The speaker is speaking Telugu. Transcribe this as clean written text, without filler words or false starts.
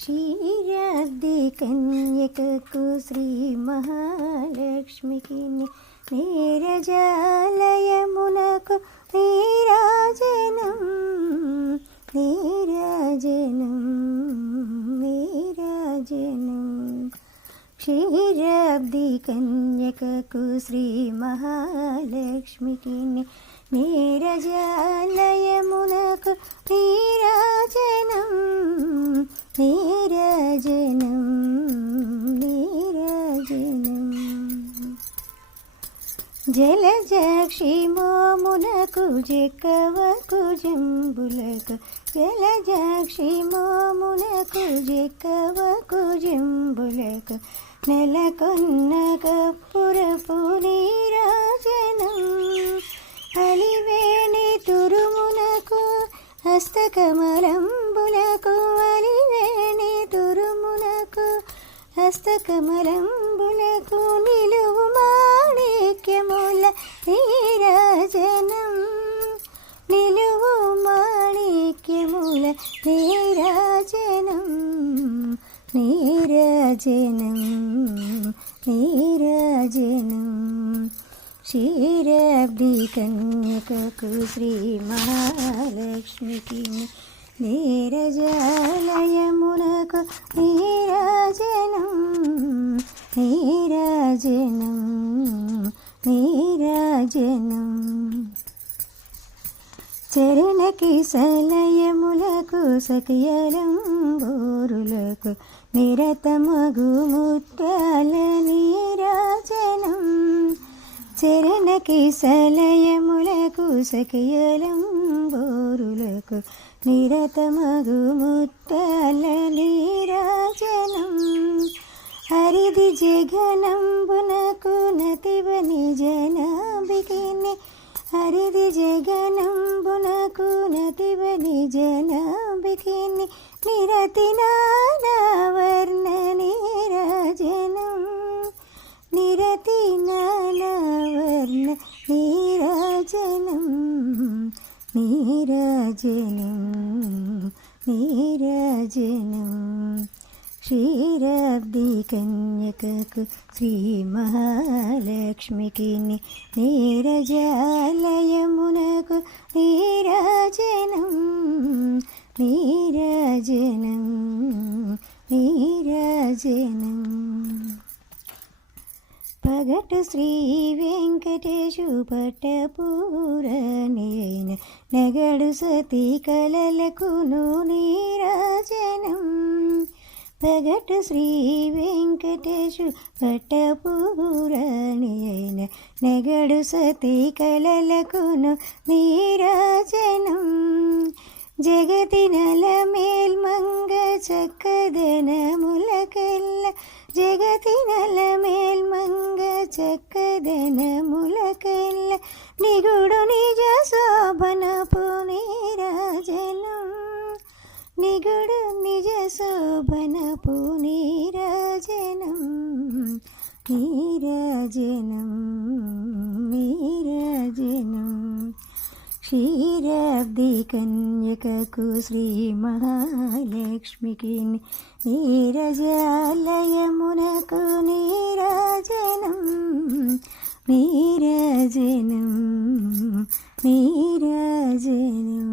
క్షీరాబ్ది కన్యకకు శ్రీ మహాలక్ష్మికి నీరజాలయమునకు నీరాజనం నీరాజనం నీరాజనం. క్షీరాబ్ది కన్యకకు శ్రీ మహాలక్ష్మికి నీరజాలయమునకు నీరాజనం నీరాజనం నీరాజనం. జలజాక్షి మోమునకు జెక్కవకు జంబులకు జలజాక్షి మోమునకు జెక్కవకు జంబులకు నెలకొన్న కప్పురపు నీరాజనం. అలివేణి తురుమునకు హస్తకమలంబులకు అలివేణి తురుమునకు హస్తకమలంబులకు నిలువు మాణిక్యముల నీరాజనం నిలువు మాణిక్యముల నీరాజనం నీరాజనం నీరాజనం. క్షీరాబ్ది కన్యకకు శ్రీ మహాలక్ష్మికి నీరజాలయమునకు నీరాజనం నీరాజనం నీరాజనం. చరణకి సలయములకు సఖియలంబోరులకు నిరతమగు ముత్యాల నీరాజనం. చరణకి సలయములకు సఖియలంబోరులకు నిరతమగు ముత్యాల నీరాజనం. హరిది జగనంబునకు నతివని జనాంబికిని హరిది జగనంబునకు నతివని జనాంబికిని నిరతి నానావర్ణ నీరాజనం నిరతి నానావర్ణ నీరాజనం నీరాజనం నీరాజనం. క్షీరాబ్ది కన్యకకు శ్రీ మహాలక్ష్మికి నీరజాలయమునకు నీరాజనం నీరాజనం నీరాజనం. పగటు శ్రీ వెంకటేశు పట్టపూరనేన నగడు సతీ కలలకును నీరాజనం. పగటు శ్రీ వెంకటేశు పట్టపూరనేన నగడు సతీ కలలకును నీరాజనం. జగతి నల మేల్మంగ చక్కదనములకెల్ల జగతి నల మేల్మంగ చక్కదనములకెల్ల నిగుడు నిజ శోభనపు నీరాజనం నిగుడు నిజ శోభనపు నీరాజనం నీరాజనం నీరాజనం. క్షీరాబ్ది కన్యకకు శ్రీ మహాలక్ష్మికి నీరజాలయమునకు నీరాజనం నీరాజనం నీరాజనం.